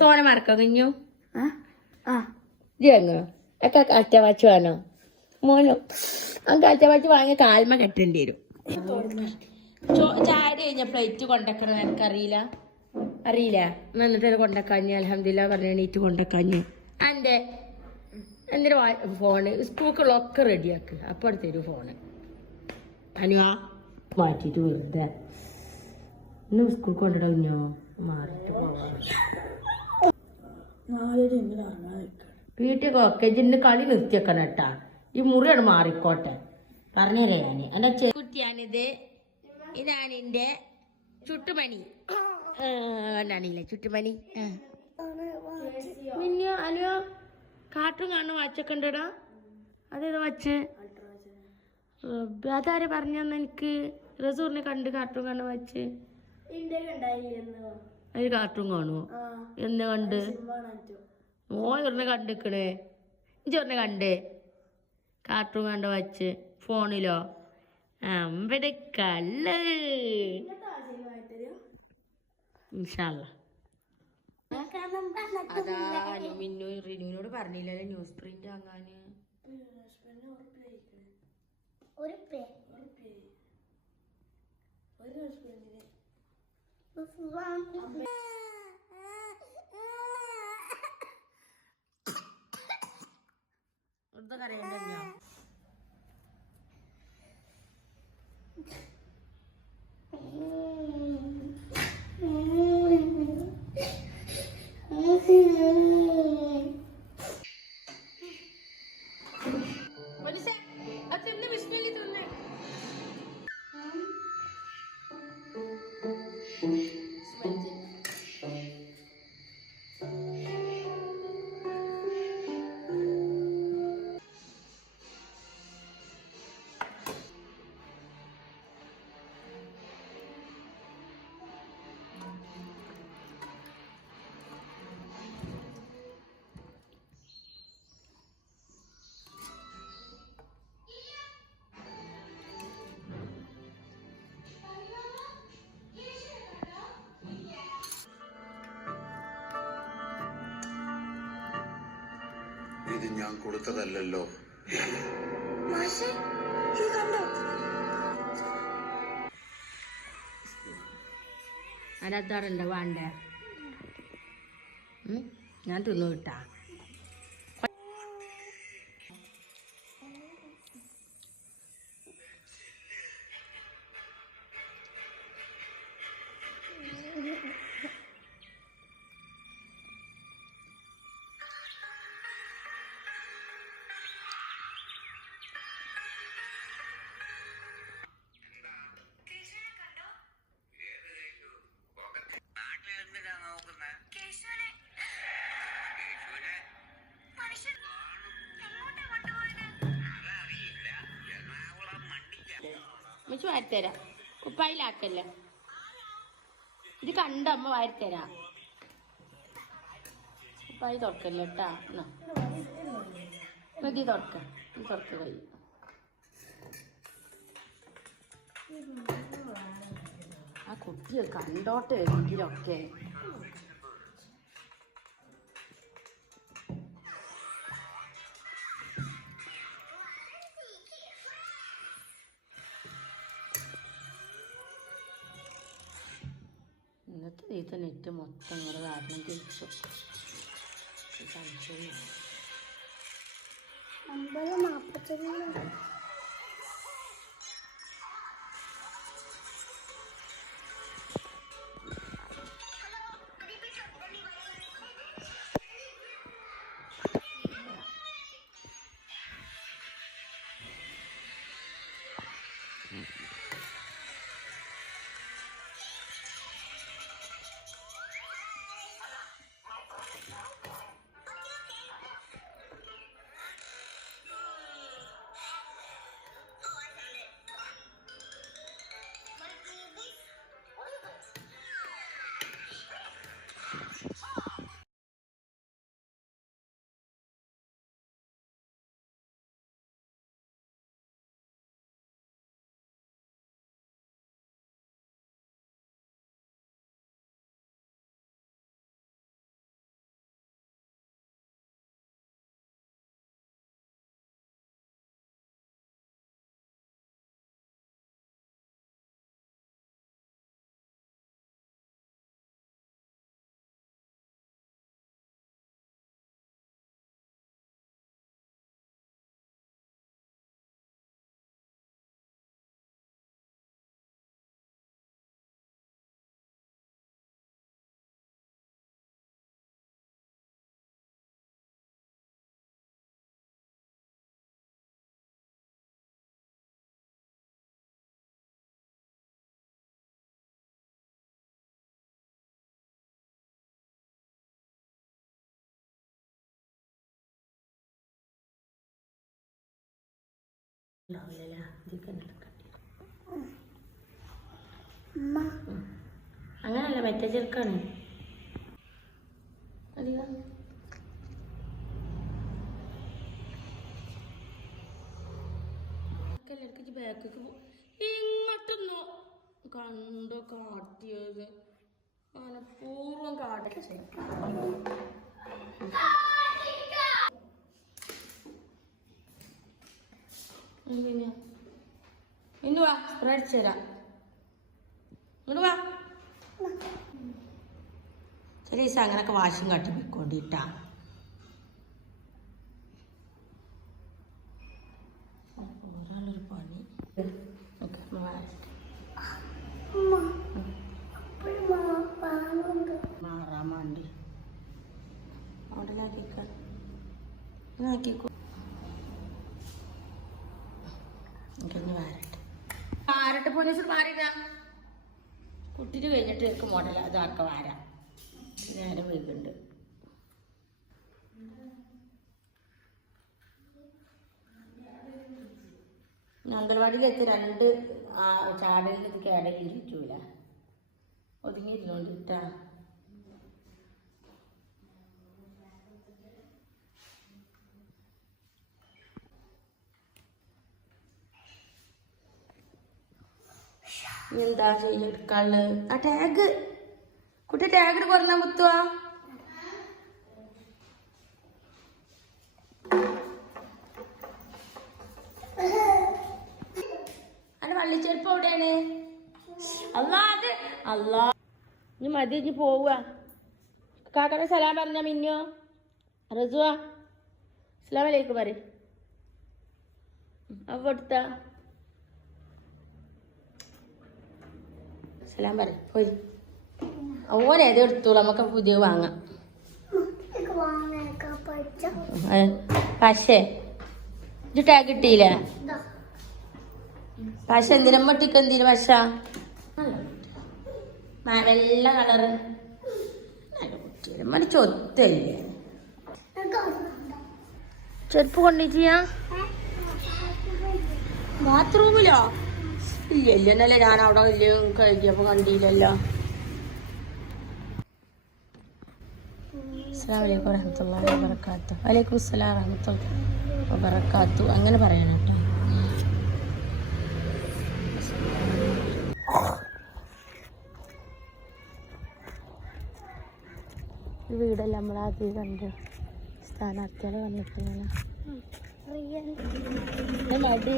തോനെ മറക്കോ കുഞ്ഞു ഇങ്ങോ ഒക്കെ കാറ്റവാച്ച് വേണോ മോനോ ആ കാറ്റവാച്ച് വാങ്ങിയ കാൽമ കെട്ടേണ്ടി വരും. ചായ കഴിഞ്ഞ പ്ലേറ്റ് കൊണ്ടക്കണം എനിക്കറിയില്ല അറിയില്ല എന്നിട്ട് കൊണ്ടക്കാഞ്ഞ് അൽഹംദുലില്ലാ പറഞ്ഞ എണീറ്റ് കൊണ്ടക്കാഞ്ഞ് എൻ്റെ എന്തിനു ഫോണ് സ്കൂൾക്കുള്ളൊക്കെ റെഡിയാക്ക് അപ്പോൾ തരൂ ഫോണ് അനുവാ മാറ്റിയിട്ട് വെറുതെ ഇന്ന് സ്കൂൾക്ക് കൊണ്ടിട കുഞ്ഞോ മാറിയിട്ട് പോവാ വീട്ടിൽ ഒക്കെ ഇന്ന് കളി നിർത്തിയേക്കണം കേട്ടാ ഈ മുറിയോട് മാറിക്കോട്ടെ പറഞ്ഞുതരാ ഞാൻ എൻ്റെ ചെറുകുട്ടിയാണിത് ഇതാണെൻ്റെ ചുട്ടുമണി കണ്ടാണില്ലേ ചുട്ടുമണി മിന്നു അനു കാട്ടും കാണും വാച്ചൊക്കെ ഉണ്ടടാ അതേതാ വാച്ച് അതാരെ പറഞ്ഞെന്ന് എനിക്ക് റസൂറിനെ കണ്ട് കാർട്ടൂൺ കാണും വാച്ച് അതിൽ കാർട്ടൂൺ കാണുമോ എന്ന് കണ്ട് മോനൊരെണ്ണം കണ്ടിക്കണേ ഇഞ്ചൊരെണ്ണം കണ്ടേ കാർട്ടൂൺ കണ്ട വാച്ച് ഫോണിലോ അമ്പടെ കല്ല് ഇൻഷാല്ലാ അതാ മിന്നു റിനുവിനോട് പറഞ്ഞില്ലല്ലോ ന്യൂസ് പ്രിന്റ് വാങ്ങാന് കറിയണ്ടോ ഇത് ഞാൻ കൊടുത്തതല്ലോ. അതിനകത്താറുണ്ട് വേണ്ടേ ഞാൻ തിന്നു കിട്ടാ അമ്മച്ചി വാരിത്തരാം ഉപ്പായിലാക്കല്ലേ ഇത് കണ്ട അമ്മ വാരിത്തരാം ഉപ്പായി തുറക്കല്ലോ കേട്ടാ മതി തുറക്ക തുറക്ക കൈ ആ കുട്ടിയെ കണ്ടോട്ടെ ഇതിലൊക്കെ ഇന്നത്തെ ദിവസം നെറ്റ് മൊത്തം ഒരു കാരണം തിരിച്ചു സംശയം 50-40 ആ ഉണ്ടാവില്ലല്ലേ ഇതിക്ക് തന്നെ എടുക്കട്ടെ. അമ്മ അങ്ങനല്ല മറ്റേ ചെറുക്കാണ് അധികം ബാക്കിക്ക് ഇങ്ങോട്ടൊന്നോ കണ്ടോ കാട്ടിയത് മനഃപൂർവ്വം കാട്ടിച്ച് പിന്നെ ഇന്ന് വാ സ്പ്രേ അടിച്ചു തരാം ഇങ്ങോട്ട് വാ ചില ദിവസം അങ്ങനൊക്കെ വാശും കാട്ടി പോയിക്കൊണ്ടിട്ടാ ഒരാളൊരു പണി അമ്മ പാലുണ്ട് മാറാൻ വേണ്ടി മോഡലാക്കിക്കാൻ നോക്കിക്കോ എനിക്കൊന്ന് വാരട്ടെ പോലീസ് മാറിയില്ല കുട്ടിന് കഴിഞ്ഞിട്ട് എനിക്ക് മോഡൽ അതാക്ക വാരാം നേരം വൈകുന്നുണ്ട് അംഗൻവാടിയിലെത്തി 2 ചാടലിൽ ഇത് കേടയിൽ ഇരിക്കൂല ഒതുങ്ങിയിരുന്നോണ്ടിട്ടാ എന്താ ചെയ്യെടുക്കാള് ആ ടാഗ് കുട്ടി ടാഗ് പറഞ്ഞാ മുത്തുവാ അന്റെ വള്ളിച്ചെരുപ്പ് എവിടെയാണ് അല്ലാ ഇനി മതി ഇനി പോവുക കാക്കടെ സലാം പറഞ്ഞ മിന്നോ റസുവാ അസ്സലാമു അലൈക്കും പറ അവ എടുത്ത സലാം പറ പോയി ഓനേത് എടുത്തോളൂ നമുക്ക് പുതിയ വാങ്ങാം പക്ഷേ ഇത് ടാഗ് കിട്ടിയില്ലേ പക്ഷെ എന്തിനും മട്ടിക്ക് എന്തിനു പക്ഷ വെള്ള കളറ് മതി ചൊത്തല്ലേ ചെരുപ്പ് കൊണ്ടിട്ടാ ബാത്റൂമിലോ ഇല്ല ഇല്ലെന്നല്ലേ ഞാൻ അവിടെ വലിയ കഴുകിയപ്പോ കണ്ടില്ലല്ലോ. അസ്സലാമു അലൈക്കും വറഹ്മത്തുള്ളാഹി വബറകാതുഹു. വലൈക്കും അസ്സലാം വറഹ്മത്തുള്ളാഹി വബറകാതുഹു അങ്ങനെ പറയണം കേട്ടോ. ഈ വീടല്ല നമ്മളാദ്യം കണ്ട് സ്ഥാനാർത്ഥികൾ വന്നിട്ടിങ്ങനെ മടി